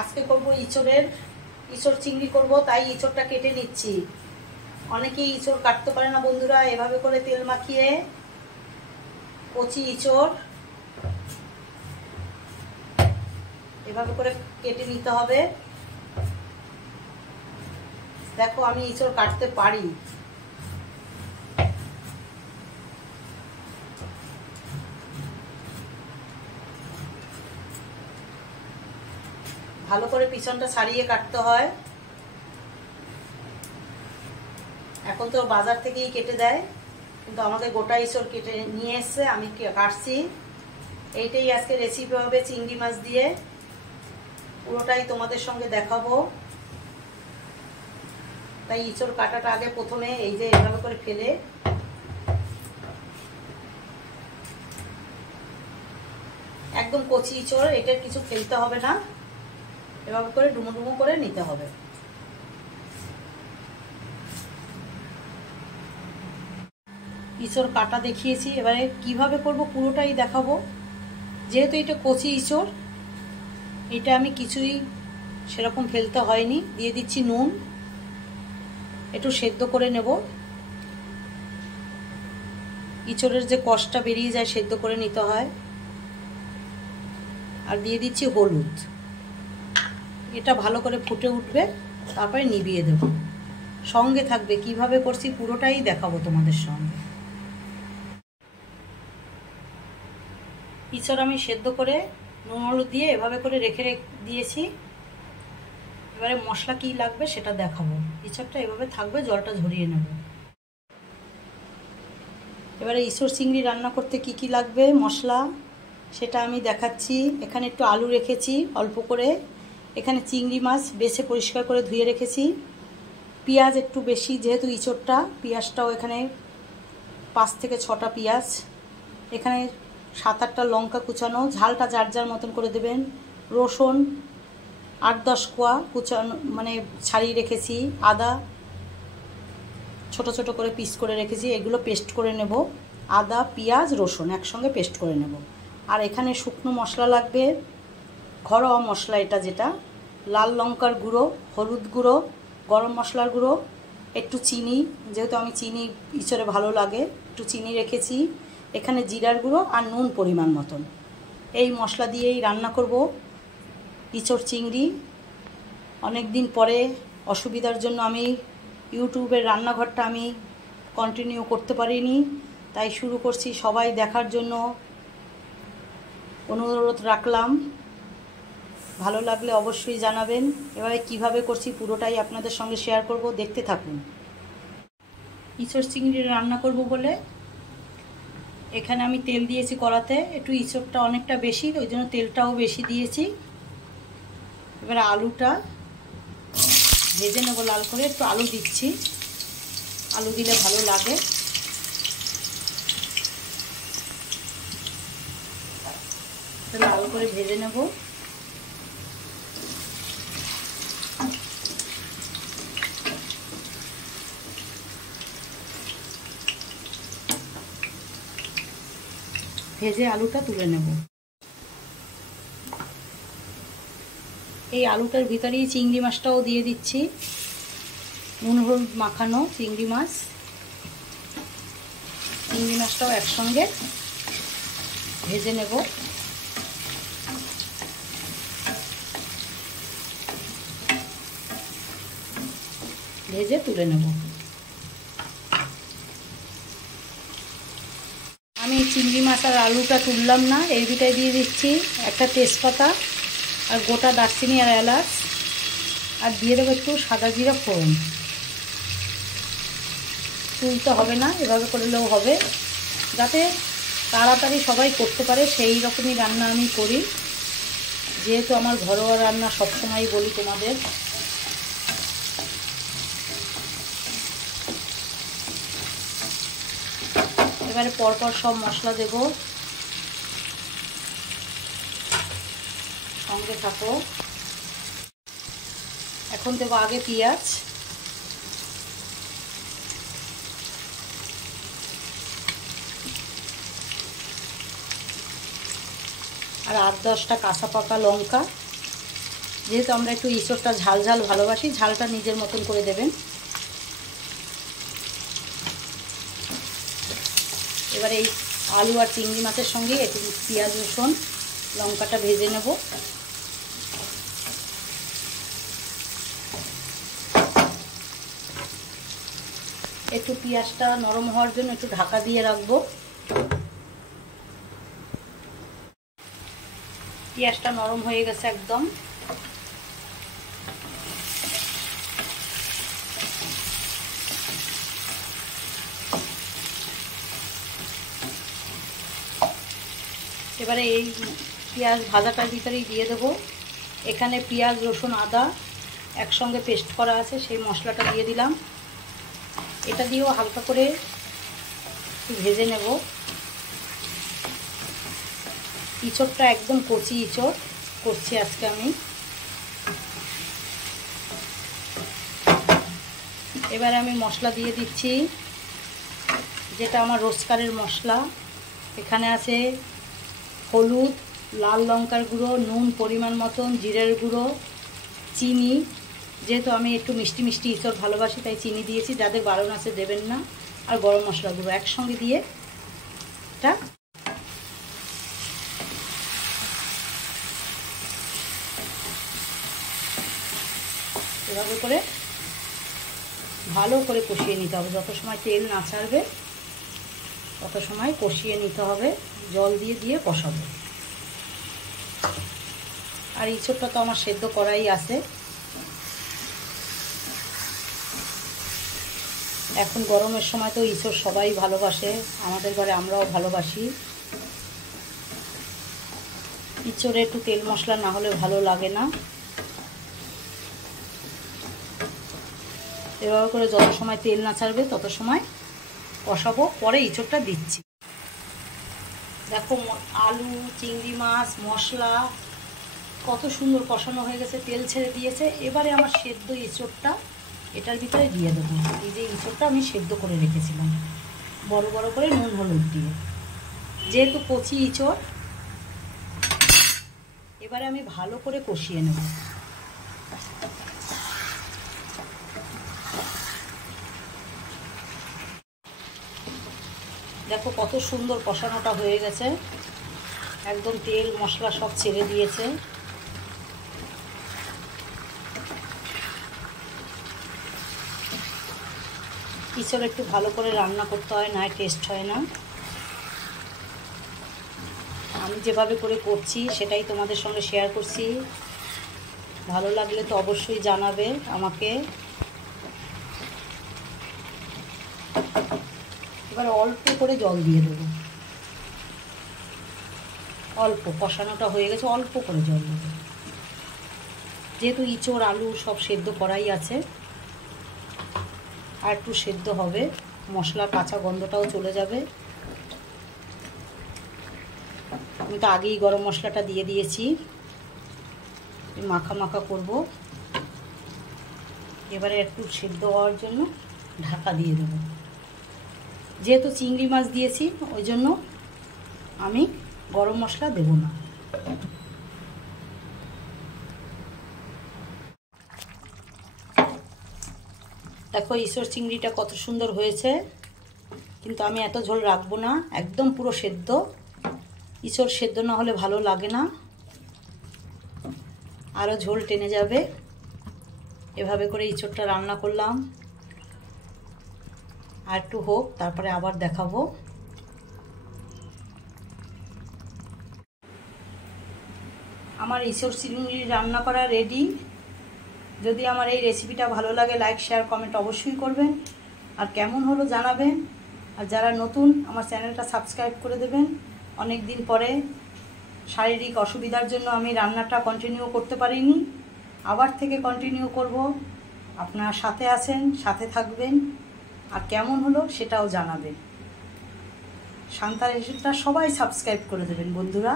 আজকে করব ইঁচড় চিংড়ি করব, তাই ইঁচড়টা কেটে নিচ্ছি। অনেকেই ইঁচড় কাটতে পারে না বন্ধুরা, এভাবে করে তেল মাখিয়ে কচি ইঁচড় এভাবে করে কেটে নিতে হবে। দেখো আমি ইঁচড় কাটতে পারি। ভালো করে পিছনটা ছাড়িয়ে কাটতে হয়। এখন তো বাজার থেকেই কেটে দেয়, কিন্তু আমাদের গোটা ইঁচড় কেটে নিয়ে এসছে, আমি কাটছি। এইটাই আজকে রেসিপি হবে চিংড়ি মাছ দিয়ে, পুরোটাই তোমাদের সঙ্গে দেখাবো। তাই ইঁচড় কাটাটা আগে প্রথমে এই যে এভাবে করে ফেলে একদম কচি ইঁচড়, এটার কিছু ফেলতে হবে না, এভাবে করে ডুমো ডুমো করে নিতে হবে। ইঁচড় কাটা দেখিয়েছি, এবারে কিভাবে করব পুরোটাই দেখাবো। যেহেতু এটা কচি ইঁচড়, এটা আমি কিছুই সেরকম ফেলতে হয়নি। দিয়ে দিচ্ছি নুন, একটু সেদ্ধ করে নেব। ইঁচড়ের যে কষটা বেরিয়ে যায় সেদ্ধ করে নিতে হয়। আর দিয়ে দিচ্ছি হলুদ। এটা ভালো করে ফুটে উঠবে, তারপরে নিভিয়ে দেব। সঙ্গে থাকবে, কিভাবে করছি পুরোটাই দেখাবো তোমাদের সঙ্গে। ইঁচড় আমি সেদ্ধ করে নুন হলুদ দিয়ে এভাবে করে রেখে দিয়েছি। এবারে মশলা কি লাগবে সেটা দেখাবো। ইঁচড়টা এভাবে থাকবে, জলটা ঝরিয়ে নেব। এবারে ইঁচড় চিংড়ি রান্না করতে কি কি লাগবে মশলা সেটা আমি দেখাচ্ছি। এখানে একটু আলু রেখেছি অল্প করে, এখানে চিংড়ি মাছ বেছে পরিষ্কার করে ধুয়ে রেখেছি। পেঁয়াজ একটু বেশি, যেহেতু ইঁচড়টা, পেঁয়াজটাও এখানে 5 থেকে 6টা পেঁয়াজ, এখানে 7-8টা লঙ্কা কুচানো, ঝালটা যার যার মতন করে দেবেন। রসুন 8-10 কোয়া কুচানো, মানে ছাড়িয়ে রেখেছি। আদা ছোট ছোট করে পিস করে রেখেছি, এগুলো পেস্ট করে নেব। আদা পেঁয়াজ রসুন একসঙ্গে পেস্ট করে নেব। আর এখানে শুকনো মশলা লাগবে, ঘরোয়া মশলা এটা, যেটা লাল লঙ্কার গুঁড়ো, হলুদ গুঁড়ো, গরম মশলার গুঁড়ো, একটু চিনি, যেহেতু আমি চিনি ইঁচড়ে ভালো লাগে, একটু চিনি রেখেছি। এখানে জিরার গুঁড়ো আর নুন পরিমাণ মতন। এই মশলা দিয়েই রান্না করব ইঁচড় চিংড়ি। অনেক দিন পরে অসুবিধার জন্য আমি ইউটিউবের রান্নাঘরটা আমি কন্টিনিউ করতে পারিনি, তাই শুরু করছি। সবাই দেখার জন্য অনুরোধ রাখলাম। ভালো লাগলে অবশ্যই জানাবেন। এবারে কিভাবে করছি পুরোটাই আপনাদের সঙ্গে শেয়ার করব, দেখতে থাকুন। ইঁচড় চিংড়ি রান্না করব বলে এখানে আমি তেল দিয়েছি কড়াতে, একটু ইঁচড়টা অনেকটা বেশি, ওই জন্য তেলটাও বেশি দিয়েছি। এবারে আলুটা ভেজে নেব লাল করে। একটু আলু দিচ্ছি, আলু দিলে ভালো লাগে। লাল করে ভেজে নেব। ভেজে আলুটা তুলে নেব। এই আলুটার ভিতরেই চিংড়ি মাছটাও দিয়ে দিচ্ছি, নুন হলুদ মাখানো চিংড়ি মাছ। চিংড়ি মাছটাও একসঙ্গে ভেজে নেব। ভেজে তুলে নেব। আমি চিংড়ি মাছ আর আলুটা তুললাম না, এর ভিতরে দিয়ে দিচ্ছি একটা তেজপাতা আর গোটা দারচিনি আর এলাচ, আর দিয়ে দেবো একটু সাদা জিরা ফোড়ন। তুলতে হবে না, এভাবে করলেও হবে, যাতে তাড়াতাড়ি সবাই করতে পারে সেই রকমই রান্না আমি করি। যেহেতু আমার ঘরোয়া রান্না সবসময়ই বলি তোমাদের। এবারে পরপর সব মশলা দেব, সঙ্গে থাকো। এখন দেবো আগে পেঁয়াজ, আর 8-10টা কাঁচা পাকা লঙ্কা, যেহেতু আমরা একটু ইঁচড়টা ঝাল ঝাল ভালোবাসি, ঝালটা নিজের মতন করে দেবেন। এবারে এই আলু আর চিংড়ি মাছের সঙ্গে একটু পেঁয়াজ রসুন লঙ্কাটা ভেজে নেব। একটু পেঁয়াজটা নরম হওয়ার জন্য একটু ঢাকা দিয়ে রাখবো। পেঁয়াজটা নরম হয়ে গেছে একদম। এবারে এই পেঁয়াজ ভাজাটার ভিতরেই দিয়ে দেবো। এখানে পেঁয়াজ রসুন আদা একসঙ্গে পেস্ট করা আছে, সেই মশলাটা দিয়ে দিলাম। এটা দিয়েও হালকা করে একটু ভেজে নেব। ইঁচড়টা একদম কচি ইঁচড় করছি আজকে আমি। এবারে আমি মশলা দিয়ে দিচ্ছি, যেটা আমার রোজকারের মশলা। এখানে আছে হলুদ, লাল লঙ্কার গুঁড়ো, নুন পরিমাণ মতন, জিরের গুঁড়ো, চিনি। যেহেতু আমি একটু মিষ্টি মিষ্টি ইঁচড় ভালোবাসি তাই চিনি দিয়েছি, যাদের বারণ আছে দেবেন না। আর গরম মশলা গুঁড়ো একসঙ্গে দিয়ে এটা এভাবে করে ভালো করে কষিয়ে নিতে হবে। যত সময় তেল না ছাড়বে তত সময় কষিয়ে নিতে হবে। জল দিয়ে দিয়ে কষাবো। আর ইঁচড়টা তো আমার সেদ্ধ করাই আছে। এখন গরমের সময় তো ইঁচড় সবাই ভালোবাসে, আমাদের ঘরে আমরাও ভালোবাসি। ইঁচড়ে একটু তেল মশলা না হলে ভালো লাগে না। এভাবে করে যত সময় তেল না ছাড়বে তত সময় কষাবো, পরে ইঁচড়টা দিচ্ছি। দেখো আলু চিংড়ি মাছ মশলা কত সুন্দর কষানো হয়ে গেছে, তেল ছেড়ে দিয়েছে। এবারে আমার সেদ্ধ ইঁচড়টা এটার ভিতরে দিয়ে দেবো। এই যে ইঁচড়টা আমি সেদ্ধ করে রেখেছিলাম বড় বড় করে নুন হলুদ দিয়ে, যেহেতু কচি ইঁচড়। এবারে আমি ভালো করে কষিয়ে নেব। দেখো কত সুন্দর কষানোটা হয়ে গেছে, একদম তেল মশলা সব ছেড়ে দিয়েছে। ইঁচড় একটু ভালো করে রান্না করতে হয়, না টেস্ট হয় না। আমি যেভাবে করে করছি সেটাই তোমাদের সঙ্গে শেয়ার করছি। ভালো লাগলে তো অবশ্যই জানাবে আমাকে। এবার অল্প করে জল দিয়ে দেবো। অল্প কষানোটা হয়ে গেছে, অল্প করে জল দেবো। যেহেতু ইঁচড় আলু সব সেদ্ধ করাই আছে, আর একটু সেদ্ধ হবে, মশলার কাঁচা গন্ধটাও চলে যাবে। আমি তো আগেই গরম মশলাটা দিয়ে দিয়েছি, মাখা মাখা করব। এবারে একটু সেদ্ধ হওয়ার জন্য ঢাকা দিয়ে দেবো। যেহেতু চিংড়ি মাছ দিয়েছি ওই জন্য আমি গরম মশলা দেব না। দেখো ইঁচড় চিংড়িটা কত সুন্দর হয়েছে, কিন্তু আমি এত ঝোল রাখবো না, একদম পুরো সেদ্ধ। ইঁচড় সেদ্ধ না হলে ভালো লাগে না, আরও ঝোল টেনে যাবে। এভাবে করে ইঁচড়টা রান্না করলাম। আর একটু হোক, তারপরে আবার দেখাবো। আমার ইঁচড় চিংড়ি রান্না করা রেডি। যদি আমার এই রেসিপিটা ভালো লাগে লাইক শেয়ার কমেন্ট অবশ্যই করবেন, আর কেমন হলো জানাবেন। আর যারা নতুন আমার চ্যানেলটা সাবস্ক্রাইব করে দেবেন। অনেক দিন পরে শারীরিক অসুবিধার জন্য আমি রান্নাটা কন্টিনিউ করতে পারিনি, আবার থেকে কন্টিনিউ করব। আপনারা সাথে আছেন, সাথে থাকবেন, আর কেমন হলো সেটাও জানাবেন। শান্তার রেসিপিটা সবাই সাবস্ক্রাইব করে দেবেন বন্ধুরা।